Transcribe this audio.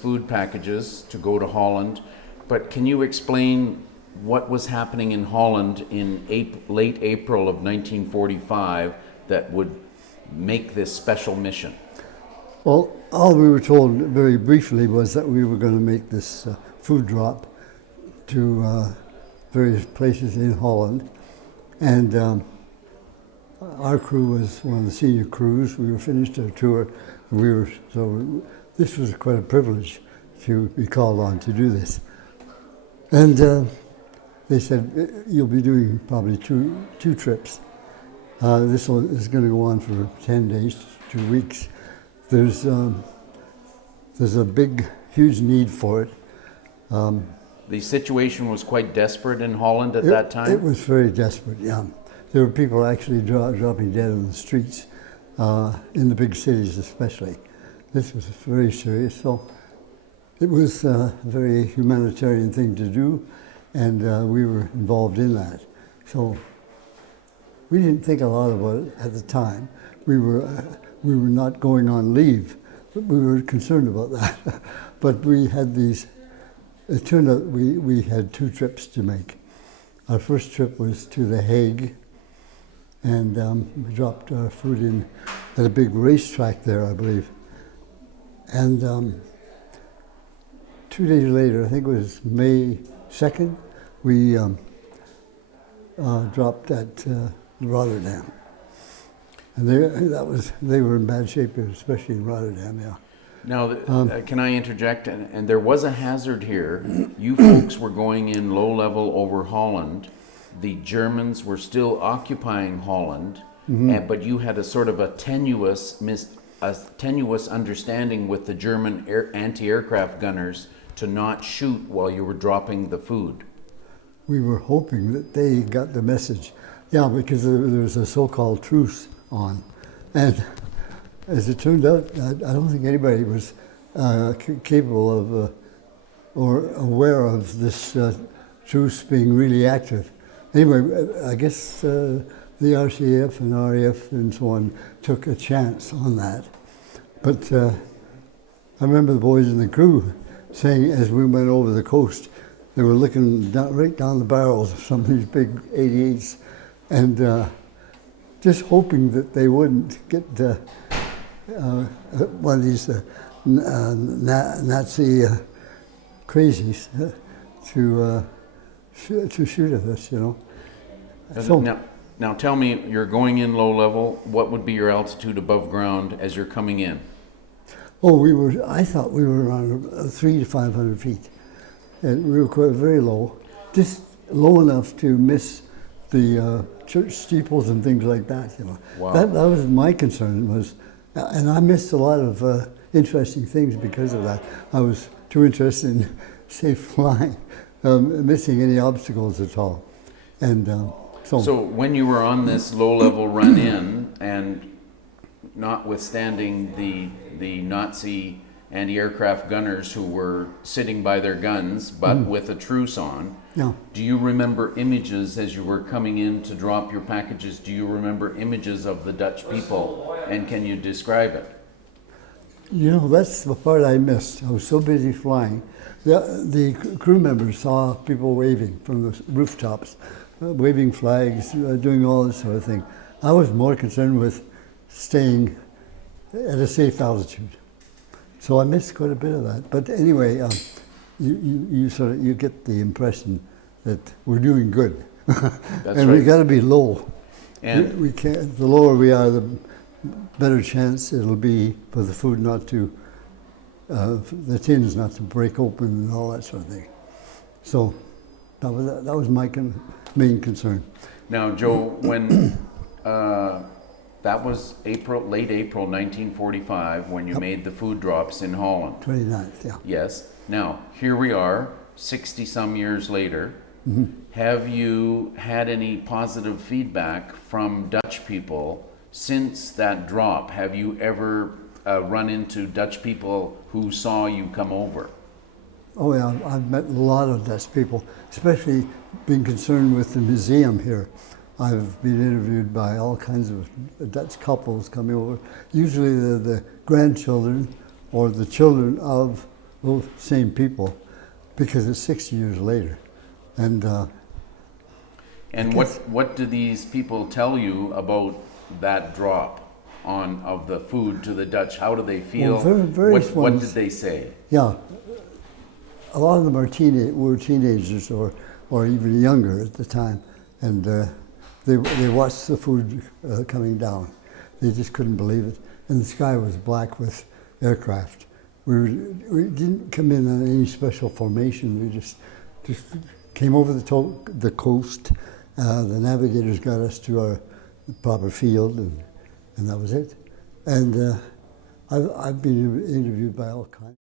food packages to go to Holland, but can you explain what was happening in Holland in late April of 1945 that would make this special mission? Well, all we were told very briefly was that we were going to make this food drop to various places in Holland. And our crew was one of the senior crews. We were finished our tour. So this was quite a privilege to be called on to do this. And they said, you'll be doing probably two trips. This is going to go on for 10 days, 2 weeks. There's a big, huge need for it. The situation was quite desperate in Holland at that time? It was very desperate, yeah. There were people actually dropping dead on the streets, in the big cities especially. This was very serious, so it was a very humanitarian thing to do, and we were involved in that. So we didn't think a lot about it at the time. We were not going on leave, but we were concerned about that. But we had these. It turned out we had 2 trips to make. Our first trip was to The Hague, and we dropped our food in at a big racetrack there, I believe. And 2 days later, I think it was May 2nd, we dropped at Rotterdam. And they were in bad shape, especially in Rotterdam, yeah. Now, can I interject? And there was a hazard here. You folks were going in low level over Holland. The Germans were still occupying Holland, but you had a sort of a tenuous understanding with the German anti-aircraft gunners to not shoot while you were dropping the food. We were hoping that they got the message. Yeah, because there was a so-called truce on. And as it turned out, I don't think anybody was capable of or aware of this truce being really active. Anyway, I guess the RCAF and RAF and so on took a chance on that. But I remember the boys in the crew saying as we went over the coast, they were looking right down the barrels of some of these big 88s and just hoping that they wouldn't get one of these Nazi crazies to shoot at us, you know. Now tell me, you're going in low level. What would be your altitude above ground as you're coming in? Oh, I thought we were around 300 to 500 feet. And we were quite very low, just low enough to miss the church steeples and things like that, you know. Wow. That was my concern was, and I missed a lot of interesting things because of that. I was too interested in safe flying, missing any obstacles at all. And so when you were on this low-level run-in, and notwithstanding the Nazi anti-aircraft gunners who were sitting by their guns, but with a truce on, do you remember images as you were coming in to drop your packages? Do you remember images of the Dutch people, and can you describe it? You know, that's the part I missed. I was so busy flying. The crew members saw people waving from the rooftops, waving flags, doing all this sort of thing. I was more concerned with staying at a safe altitude. So I missed quite a bit of that. But anyway, you get the impression that we're doing good. That's and right. we got to be low. And we can't. The lower we are, the better chance it'll be for the food not to, the tins not to break open and all that sort of thing. So that was my main concern. Now, Joe, when that was late April 1945 when you made the food drops in Holland. 29th, yeah. Yes. Now, here we are, 60-some years later. Have you had any positive feedback from Dutch people since that drop? Have you ever run into Dutch people who saw you come over? Oh yeah, I've met a lot of Dutch people, especially being concerned with the museum here. I've been interviewed by all kinds of Dutch couples coming over. Usually they're the grandchildren or the children of those same people, because it's 60 years later. And what do these people tell you about that drop of the food to the Dutch? How do they feel? Well, various what ones. did they say? Yeah, a lot of them were teenagers or even younger at the time, and they watched the food coming down. They just couldn't believe it, and the sky was black with aircraft. We didn't come in on any special formation. We just came over the coast. The navigators got us to our proper field, and that was it. And I've been interviewed by all kinds.